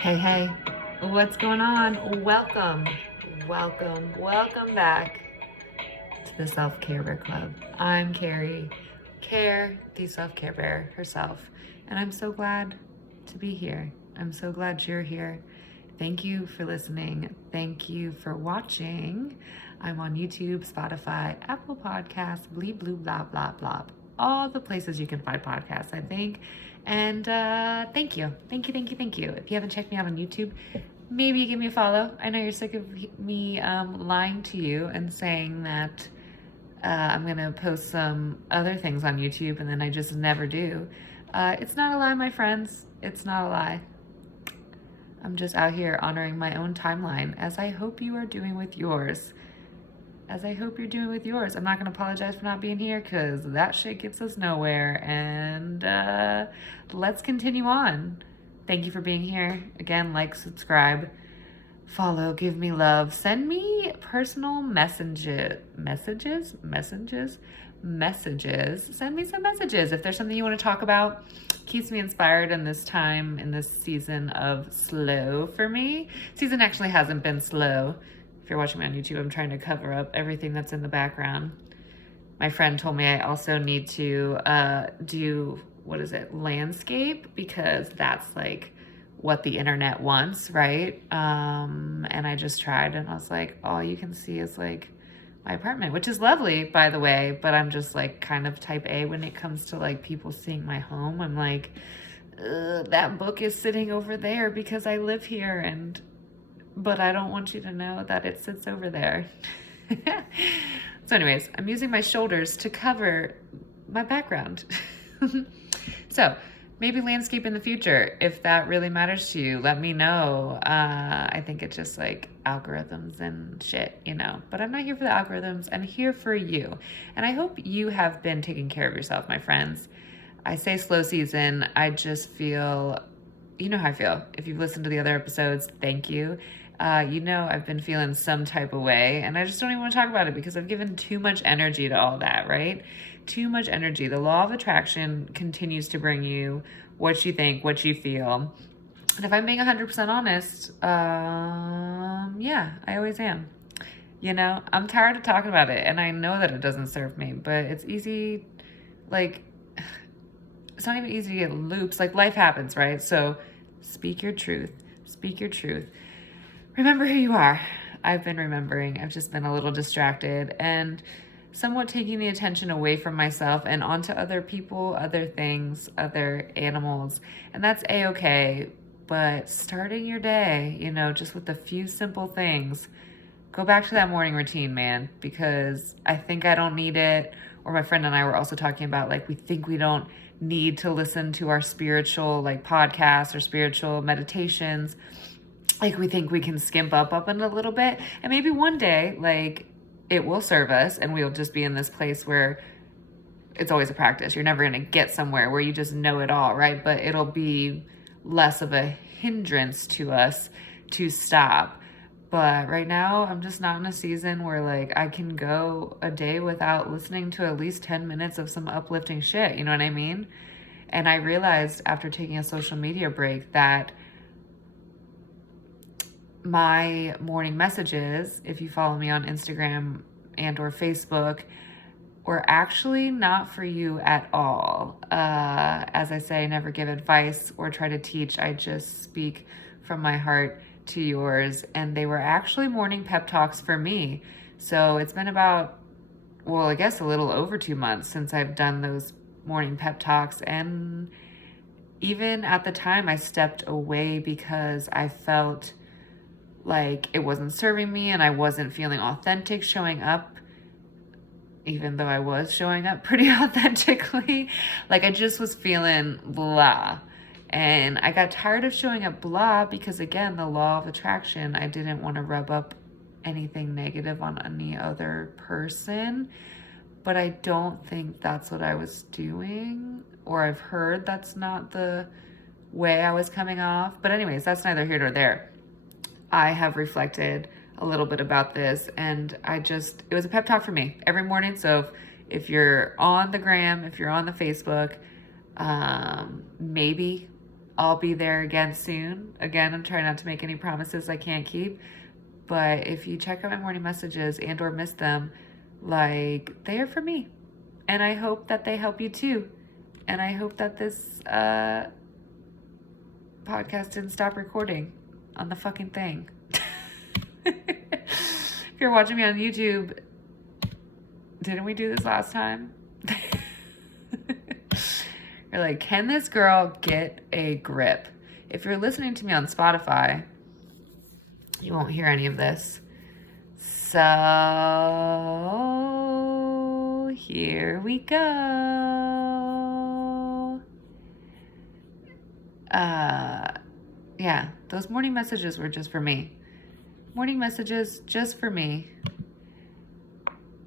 Hey, hey, what's going on? Welcome back to the Self Care Bear Club. I'm Carrie, Care, the Self Care Bear herself, and I'm so glad to be here. I'm so glad you're here. Thank you for listening. Thank you for watching. I'm on YouTube, Spotify, Apple Podcasts, bleep, bloop, blah, blah, blah. All the places you can find podcasts, I think. And thank you. Thank you. If you haven't checked me out on YouTube, maybe give me a follow. I know you're sick of me lying to you and saying that I'm going to post some other things on YouTube and then I just never do. It's not a lie, my friends. It's not a lie. I'm just out here honoring my own timeline, as I hope you are doing with yours. I'm not going to apologize for not being here because that shit gets us nowhere. And let's continue on. Thank you for being here. Again, like, subscribe, follow, give me love. Send me personal messages. Send me some messages if there's something you want to talk about. Keeps me inspired in this time, in this season of slow for me. Season actually hasn't been slow. If you're watching me on YouTube, I'm trying to cover up everything that's in the background. My friend told me I also need to do, landscape, because that's like what the internet wants, right? And I just tried and I was like, all you can see is like my apartment, which is lovely, by the way, but I'm just like kind of type A when it comes to like people seeing my home. I'm like, that book is sitting over there because I live here, but I don't want you to know that it sits over there. So anyways, I'm using my shoulders to cover my background. So maybe landscape in the future. If that really matters to you, let me know. I think it's just like algorithms and shit, but I'm not here for the algorithms. I'm here for you. And I hope you have been taking care of yourself, my friends. I say slow season. I just feel, you know how I feel. If you've listened to the other episodes, thank you. I've been feeling some type of way, and I just don't even want to talk about it because I've given too much energy to all that, right? Too much energy. The law of attraction continues to bring you what you think, what you feel. And if I'm being 100% honest, yeah, I always am. I'm tired of talking about it, and I know that it doesn't serve me, but it's easy, it's not even easy to get loops. Like, life happens, right? So speak your truth. Remember who you are. I've been remembering. I've just been a little distracted and somewhat taking the attention away from myself and onto other people, other things, other animals. And that's A-okay. But starting your day, just with a few simple things, go back to that morning routine, man, because I think I don't need it. Or my friend and I were also talking about, we think we don't need to listen to our spiritual, podcasts or spiritual meditations. We think we can skimp up in a little bit. And maybe one day, it will serve us and we'll just be in this place where it's always a practice. You're never going to get somewhere where you just know it all, right? But it'll be less of a hindrance to us to stop. But right now, I'm just not in a season where I can go a day without listening to at least 10 minutes of some uplifting shit. You know what I mean? And I realized after taking a social media break that my morning messages, if you follow me on Instagram and or Facebook, were actually not for you at all. As I say, never give advice or try to teach. I just speak from my heart to yours. And they were actually morning pep talks for me. So it's been about, I guess a little over 2 months since I've done those morning pep talks. And even at the time, I stepped away because I felt like it wasn't serving me and I wasn't feeling authentic showing up, even though I was showing up pretty authentically. I just was feeling blah. And I got tired of showing up blah because, again, the law of attraction, I didn't want to rub up anything negative on any other person. But I don't think that's what I was doing, or I've heard that's not the way I was coming off. But anyways, that's neither here nor there. I have reflected a little bit about this, and it was a pep talk for me every morning. So if you're on the gram, if you're on the Facebook, maybe I'll be there again soon. Again, I'm trying not to make any promises I can't keep. But if you check out my morning messages and or miss them, like, they are for me. And I hope that they help you too. And I hope that this podcast didn't stop recording on the fucking thing. If you're watching me on YouTube, didn't we do this last time? You're like, can this girl get a grip? If you're listening to me on Spotify, you won't hear any of this. So here we go. Yeah, those morning messages were just for me. Morning messages just for me.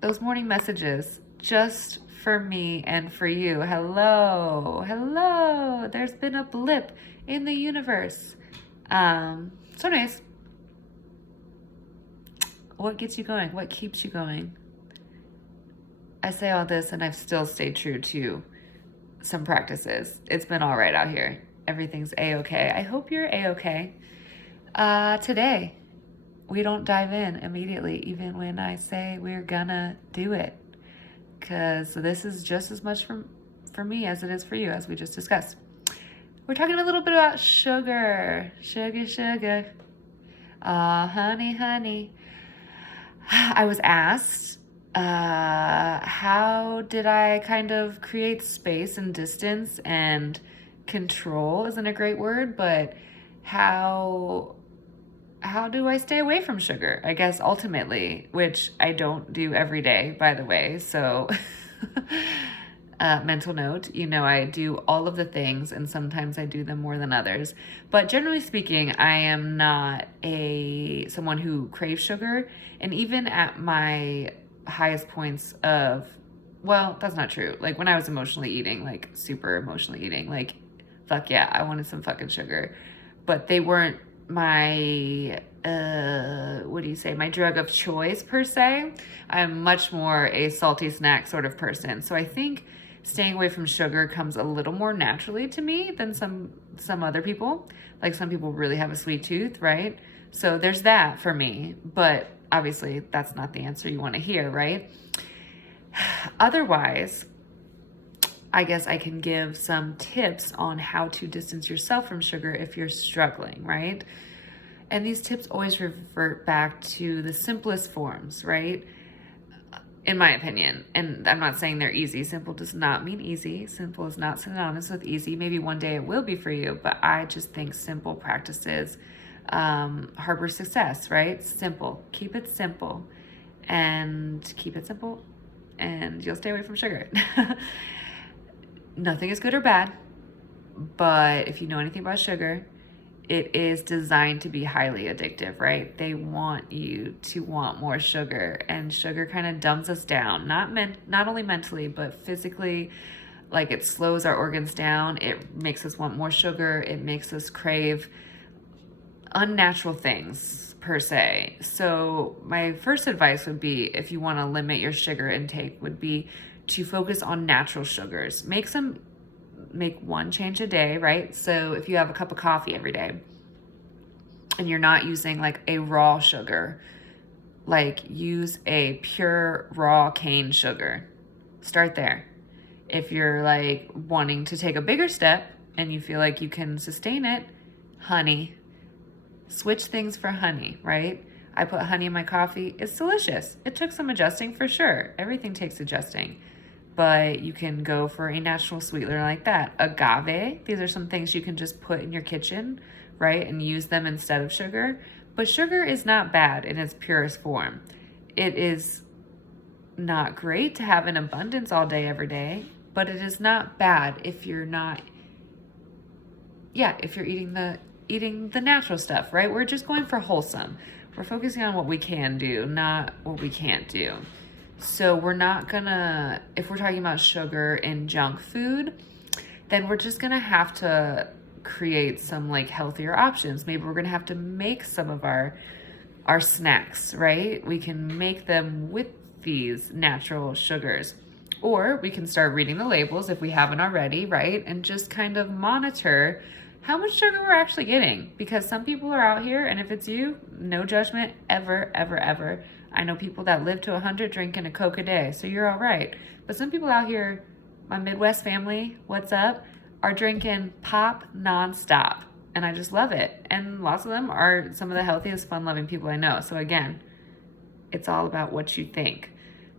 Those morning messages just for me and for you. Hello. Hello. There's been a blip in the universe. So nice. What gets you going? What keeps you going? I say all this and I've still stayed true to some practices. It's been all right out here. Everything's a-okay. I hope you're a-okay. Today, we don't dive in immediately, even when I say we're gonna do it. Because this is just as much for me as it is for you, as we just discussed. We're talking a little bit about sugar. Sugar. Honey. I was asked, how did I kind of create space and distance, and control isn't a great word, but how do I stay away from sugar? I guess ultimately, which I don't do every day, by the way. So mental note, I do all of the things, and sometimes I do them more than others. But generally speaking, I am not someone who craves sugar. And even at my highest points of, well, that's not true. Like when I was emotionally eating, like super emotionally eating, like, fuck yeah, I wanted some fucking sugar. But they weren't my, my drug of choice per se. I'm much more a salty snack sort of person. So I think staying away from sugar comes a little more naturally to me than some other people. Like some people really have a sweet tooth, right? So there's that for me. But obviously that's not the answer you want to hear, right? Otherwise, I guess I can give some tips on how to distance yourself from sugar if you're struggling, right? And these tips always revert back to the simplest forms, right? In my opinion. And I'm not saying they're easy. Simple does not mean easy. Simple is not synonymous with easy. Maybe one day it will be for you, but I just think simple practices harbor success, right? Simple. Keep it simple. And keep it simple, and you'll stay away from sugar. Nothing is good or bad, but if you know anything about sugar, it is designed to be highly addictive, right? They want you to want more sugar, and sugar kind of dumbs us down, not only mentally, but physically. Like it slows our organs down. It makes us want more sugar. It makes us crave unnatural things per se. So my first advice would be, if you want to limit your sugar intake, would be to focus on natural sugars. Make one change a day, right? So if you have a cup of coffee every day and you're not using like a raw sugar, like use a pure raw cane sugar. Start there. If you're like wanting to take a bigger step and you feel like you can sustain it, honey. Switch things for honey, right? I put honey in my coffee. It's delicious. It took some adjusting for sure. Everything takes adjusting. But you can go for a natural sweetener like that. Agave, these are some things you can just put in your kitchen, right? And use them instead of sugar. But sugar is not bad in its purest form. It is not great to have in abundance all day, every day. But it is not bad if you're eating the natural stuff, right? We're just going for wholesome. We're focusing on what we can do, not what we can't do. So we're not gonna, if we're talking about sugar in junk food, then we're just gonna have to create some like healthier options. Maybe we're gonna have to make some of our snacks, right? We can make them with these natural sugars. Or we can start reading the labels if we haven't already, right? And just kind of monitor how much sugar we're actually getting, because some people are out here, and if it's you, no judgment ever, ever, ever. I know people that live to 100 drinking a Coke a day, so you're all right. But some people out here, my Midwest family, what's up, are drinking pop nonstop, and I just love it. And lots of them are some of the healthiest, fun-loving people I know. So again, it's all about what you think.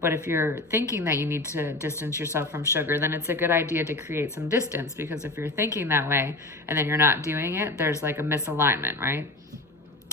But if you're thinking that you need to distance yourself from sugar, then it's a good idea to create some distance, because if you're thinking that way and then you're not doing it, there's like a misalignment, right?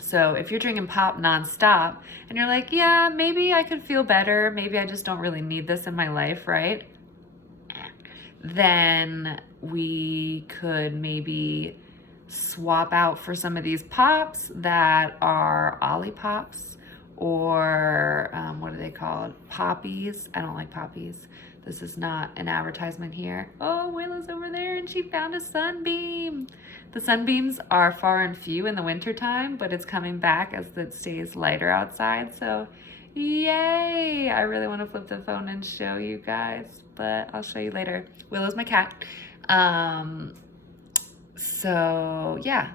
So if you're drinking pop nonstop and you're like, yeah, maybe I could feel better, maybe I just don't really need this in my life, right? Then we could maybe swap out for some of these pops that are Olipops, or what are they called? Poppies. I don't like poppies. This is not an advertisement here. Oh, Willow's over there and she found a sunbeam. The sunbeams are far and few in the wintertime, but it's coming back as it stays lighter outside. So yay! I really want to flip the phone and show you guys, but I'll show you later. Willow's my cat. So yeah,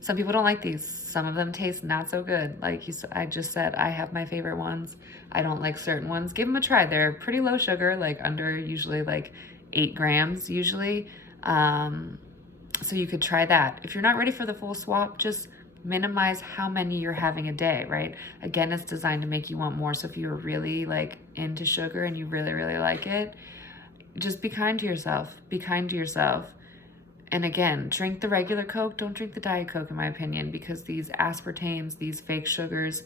some people don't like these. Some of them taste not so good. Like I just said, I have my favorite ones. I don't like certain ones. Give them a try. They're pretty low sugar, like under usually like 8 grams usually. So you could try that. If you're not ready for the full swap, just minimize how many you're having a day, right? Again, it's designed to make you want more. So if you're really like into sugar and you really, really like it, just be kind to yourself. Be kind to yourself. And again, drink the regular Coke. Don't drink the Diet Coke, in my opinion, because these aspartames, these fake sugars,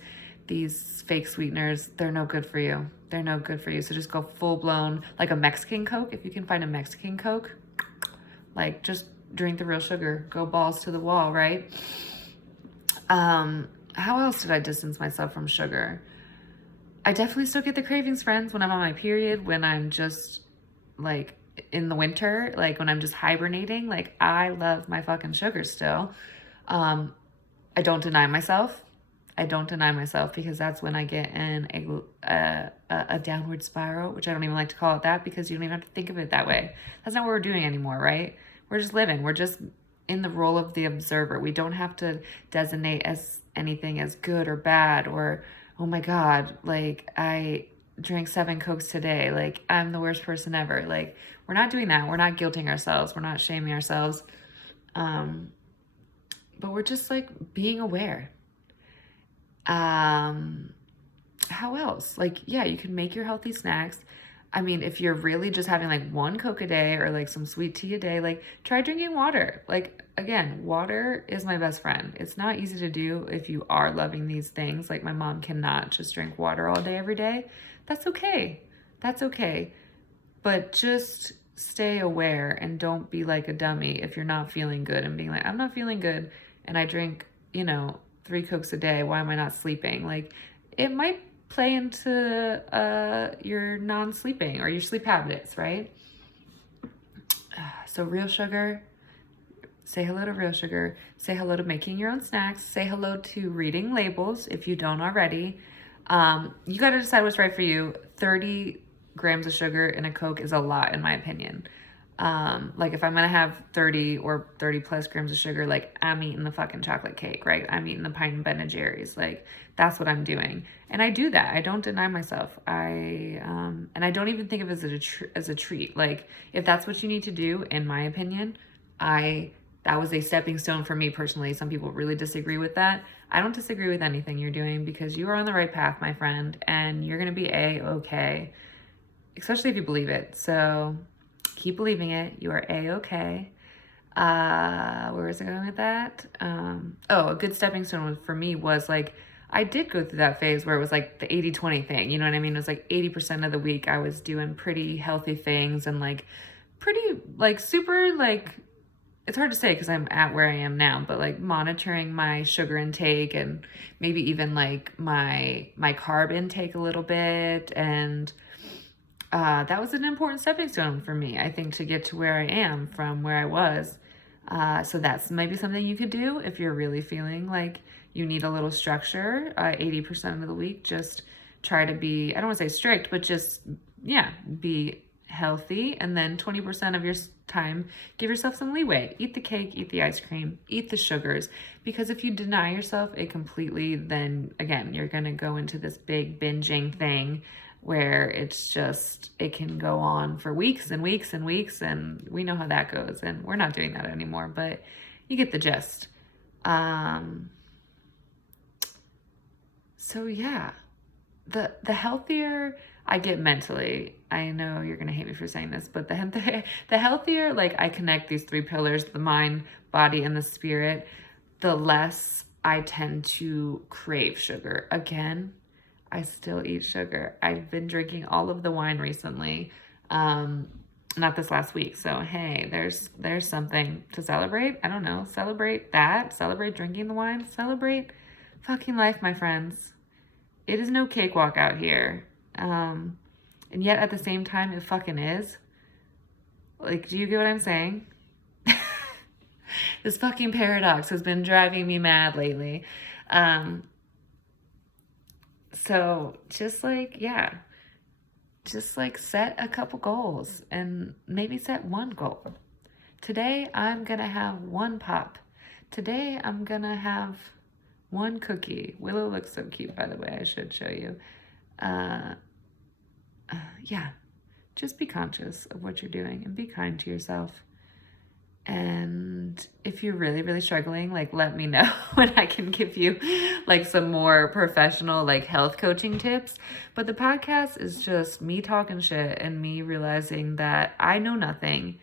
these fake sweeteners, they're no good for you. They're no good for you. So just go full blown, like a Mexican Coke. If you can find a Mexican Coke, like just drink the real sugar. Go balls to the wall, right? How else did I distance myself from sugar? I definitely still get the cravings, friends, when I'm on my period, when I'm just like in the winter, like when I'm just hibernating. Like I love my fucking sugar still. I don't deny myself. Because that's when I get in a downward spiral, which I don't even like to call it that, because you don't even have to think of it that way. That's not what we're doing anymore, right? We're just living. We're just in the role of the observer. We don't have to designate as anything as good or bad, or, oh my God, like I drank 7 Cokes today. Like I'm the worst person ever. Like we're not doing that. We're not guilting ourselves. We're not shaming ourselves. But we're just like being aware. How else? Like, yeah, you can make your healthy snacks. I mean, if you're really just having like 1 Coke a day or like some sweet tea a day, like try drinking water. Like, again, water is my best friend. It's not easy to do if you are loving these things. Like my mom cannot just drink water all day, every day. That's okay. That's okay. But just stay aware and don't be like a dummy if you're not feeling good and being like, I'm not feeling good and I drink, 3 Cokes a day. Why am I not sleeping? Like it might play into your non-sleeping or your sleep habits, right? So real sugar, say hello to real sugar. Say hello to making your own snacks. Say hello to reading labels if you don't already. You got to decide what's right for you. 30 grams of sugar in a Coke is a lot, in my opinion. Like if I'm going to have 30 or 30 plus grams of sugar, like I'm eating the fucking chocolate cake, right? I'm eating the pint and Ben and Jerry's. Like that's what I'm doing. And I do that. I don't deny myself. And I don't even think of it as a treat. Like if that's what you need to do, in my opinion, that was a stepping stone for me personally. Some people really disagree with that. I don't disagree with anything you're doing, because you are on the right path, my friend, and you're going to be a-okay, especially if you believe it. So keep believing it. You are a-okay. Where is it going with that? A good stepping stone for me was like, I did go through that phase where it was like the 80-20 thing. You know what I mean? It was like 80% of the week I was doing pretty healthy things and like pretty like super like, it's hard to say because I'm at where I am now, but like monitoring my sugar intake and maybe even like my carb intake a little bit. And that was an important stepping stone for me, I think, to get to where I am from where I was. So that's maybe something you could do if you're really feeling like you need a little structure. 80% of the week, just try to be, I don't want to say strict, but just, yeah, be healthy, and then 20% of your time, give yourself some leeway. Eat the cake, eat the ice cream, eat the sugars, because if you deny yourself it completely, then again, you're going to go into this big binging thing where it's just, it can go on for weeks and weeks and weeks, and we know how that goes, and we're not doing that anymore, but you get the gist. So yeah, the healthier I get mentally, I know you're gonna hate me for saying this, but the healthier like I connect these three pillars, the mind, body, and the spirit, the less I tend to crave sugar. Again, I still eat sugar. I've been drinking all of the wine recently. Not this last week. So hey, there's something to celebrate. I don't know. Celebrate that. Celebrate drinking the wine. Celebrate fucking life, my friends. It is no cakewalk out here. And yet at the same time, it fucking is. Like, do you get what I'm saying? This fucking paradox has been driving me mad lately. So just like, yeah, just like set a couple goals and maybe set one goal. Today, I'm going to have one pop. Today, I'm going to have one cookie. Willow looks so cute, by the way. I should show you. Yeah, just be conscious of what you're doing and be kind to yourself. And if you're really, really struggling, like, let me know when I can give you like some more professional like health coaching tips. But the podcast is just me talking shit and me realizing that I know nothing.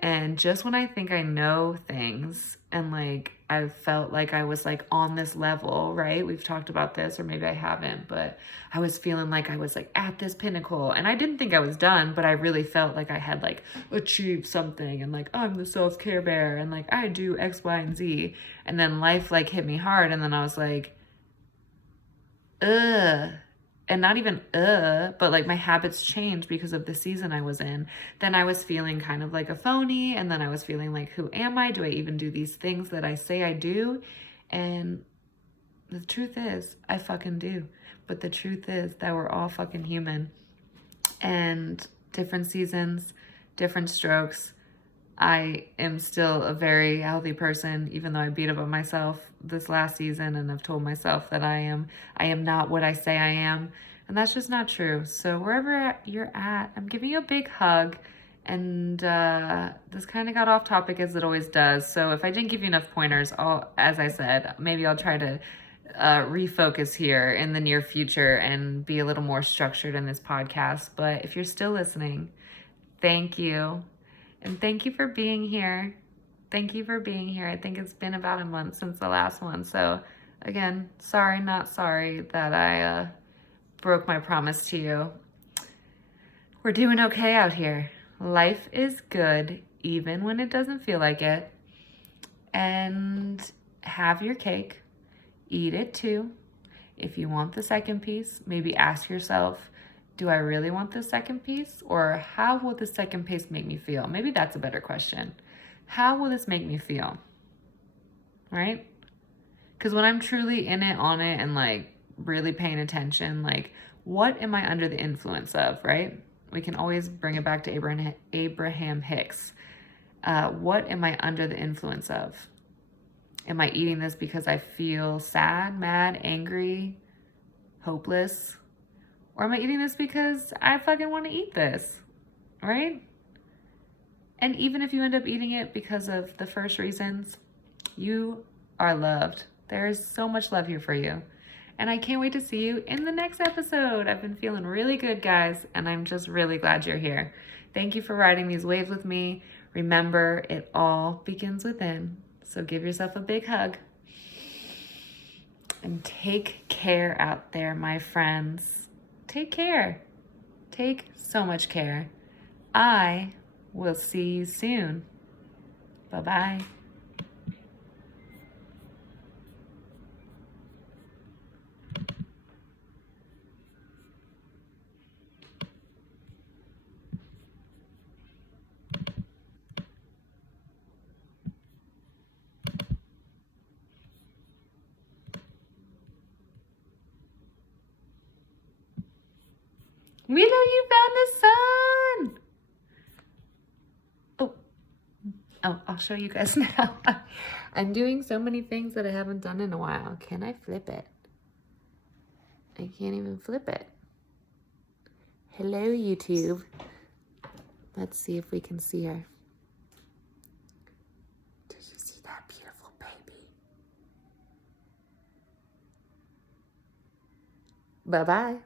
And just when I think I know things and like I felt like I was like on this level, right? We've talked about this, or maybe I haven't, but I was feeling like I was like at this pinnacle, and I didn't think I was done, but I really felt like I had like achieved something, and like I'm the self-care bear, and like I do X, Y, and Z. And then life like hit me hard, and then I was like, ugh. And not even but like my habits changed because of the season I was in. Then I was feeling kind of like a phony, and then I was feeling like, who am I? Do I even do these things that I say I do? And the truth is, I fucking do. But the truth is that we're all fucking human. And different seasons, different strokes. I am still a very healthy person, even though I beat up on myself this last season and I've told myself that I am not what I say I am. And that's just not true. So wherever you're at, I'm giving you a big hug. And this kind of got off topic as it always does. So if I didn't give you enough pointers, as I said, maybe I'll try to refocus here in the near future and be a little more structured in this podcast. But if you're still listening, thank you. And thank you for being here. Thank you for being here. I think it's been about a month since the last one. So again, sorry, not sorry that I broke my promise to you. We're doing okay out here. Life is good, even when it doesn't feel like it. And have your cake. Eat it too. If you want the second piece, maybe ask yourself, do I really want the second piece? Or how will the second piece make me feel? Maybe that's a better question. How will this make me feel? Right? Because when I'm truly in it, on it, and like really paying attention, like what am I under the influence of, right? We can always bring it back to Abraham Hicks. What am I under the influence of? Am I eating this because I feel sad, mad, angry, hopeless? Or am I eating this because I fucking want to eat this, right? And even if you end up eating it because of the first reasons, you are loved. There is so much love here for you. And I can't wait to see you in the next episode. I've been feeling really good, guys, and I'm just really glad you're here. Thank you for riding these waves with me. Remember, it all begins within. So give yourself a big hug. And take care out there, my friends. Take care. Take so much care. I will see you soon. Bye-bye. Willow, you found the sun! Oh, I'll show you guys now. I'm doing so many things that I haven't done in a while. Can I flip it? I can't even flip it. Hello, YouTube. Let's see if we can see her. Did you see that beautiful baby? Bye-bye.